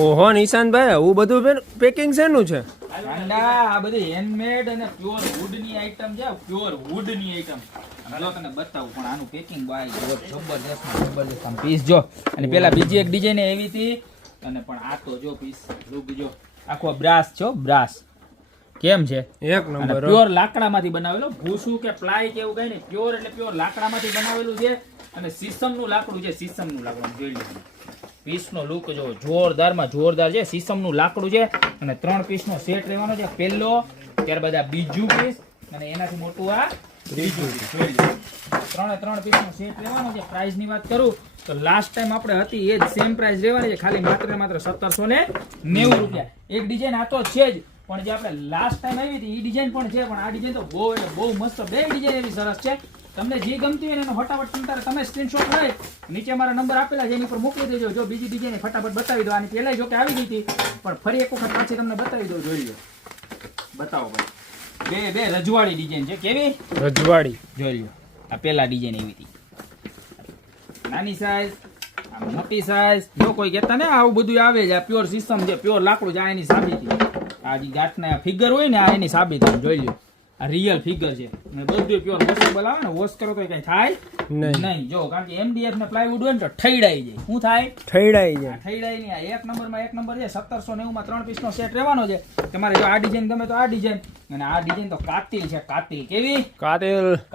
ઓહો નિશાંતભાઈ આવું બધું પેકિંગ શેનું છે? આ બધી હેન્ડમેડ અને પ્યોર વુડ ની આઈટમ છે. પ્યોર વુડ ની આઈટમ જો તને બતાવું પણ આનું પેકિંગ બાય જબરદસ્ત આમ પીસ જો. અને પેલા બીજી એક ડિઝાઇન એવી હતી અને પણ આ તો જો પીસ લુક જો આખો બ્રાસ છો બ્રાસ કેમ છે એક નંબર. પ્યોર લાકડામાંથી બનાવેલો ભૂસું કે પ્લાય કે એવું કઈ નહીં. પ્યોર એટલે પ્યોર લાકડામાંથી બનાવેલું છે અને સીસમનું લાકડું છે. સીસમનું લાકડું જોઈ લો પીસનો લુક જો જોરદારમાં જોરદાર છે. સીસમનું લાકડું છે અને 3 પીસનો સેટ રહેવાનો છે. પહેલો ત્યારબાદ આ બીજું પીસ અને એનાથી મોટું આ ત્રીજું પીસ. જોઈ લો 3 પીસનો સેટ રહેવાનો છે. પ્રાઇસની વાત કરું તો લાસ્ટ ટાઈમ આપણે હતી એ જ સેમ પ્રાઇસ રહેવાની છે, ખાલી માત્ર 1790 રૂપિયા. એક ડિઝાઇન આ તો છે જ પણ જે આપણે લાસ્ટ ટાઈમ આવી હતી એ ડિઝાઇન પણ છે, પણ આ ડિઝાઇન તો બહુ એટલે બહુ મસ્ત. બે ડિઝાઇન એવી સરસ છે. તમને જે ગમતી હોય એનો ફટાફટ તમે સ્ક્રીનશોટ લઈ નીચે મારા નંબર આપેલા છે એની પર મોકલી દેજો. જો બીજી ડિઝાઇન ફટાફટ બતાવી દો. આની પહેલા જો કે આવી ગઈ હતી પણ ફરી એક વખત પાછી તમને બતાવી દઉં. જોઈ લો બતાવો ભાઈ. બે રજવાડી ડિઝાઇન છે. કેવી રજવાડી? જોઈ લો આ પહેલા ડિઝાઇન એવી હતી. નાની સાઈઝ મોટી સાઈઝ જો કોઈ કહેતા ને આવું બધું આવે છે. આ પ્યોર સિસ્ટમ છે, પ્યોર લાકડું છે. આ એની સાબિતી. આ જે ગાંઠના ફિગર હોય ને આ એની સાબિતી. જોઈ લો આ રિયલ ફિગર છે અને બધું પ્યોર વોશેબલ આવે ને. વોશ કરો તો કઈ થાય નહીં. જો કારણ કે એમડીએફ ને પ્લાયવુડ હોય ને તો ઠઈડાઈ જાય. શું થાય? ઠઈડાઈ જાય. ઠઈડાઈ નહીં. આ એક નંબરમાં એક નંબર છે. 1790 માં 3 પીસનો સેટ રહેવાનો છે. તમારે જો આ ડિઝાઇન ગમે તો આ ડિઝાઇન અને આ ડિઝાઇન તો કાતિલ છે. કાતિલ કેવી?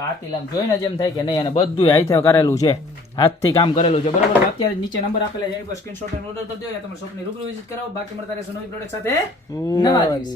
કાતિલ આમ જોઈને જેમ થાય કે નહીં. અને બધું હાથે કરેલું છે, હાથથી કામ કરેલું છે. બરાબર. અત્યારે નીચે નંબર આપેલા છે એની પર સ્ક્રીનશોટ લઈને ઓર્ડર કરી દો. યા તમારે શોપની રૂબરૂ વિઝિટ કરાવો. બાકી મળતા રહેશો નવી પ્રોડક્ટ સાથે નવા દિવસે.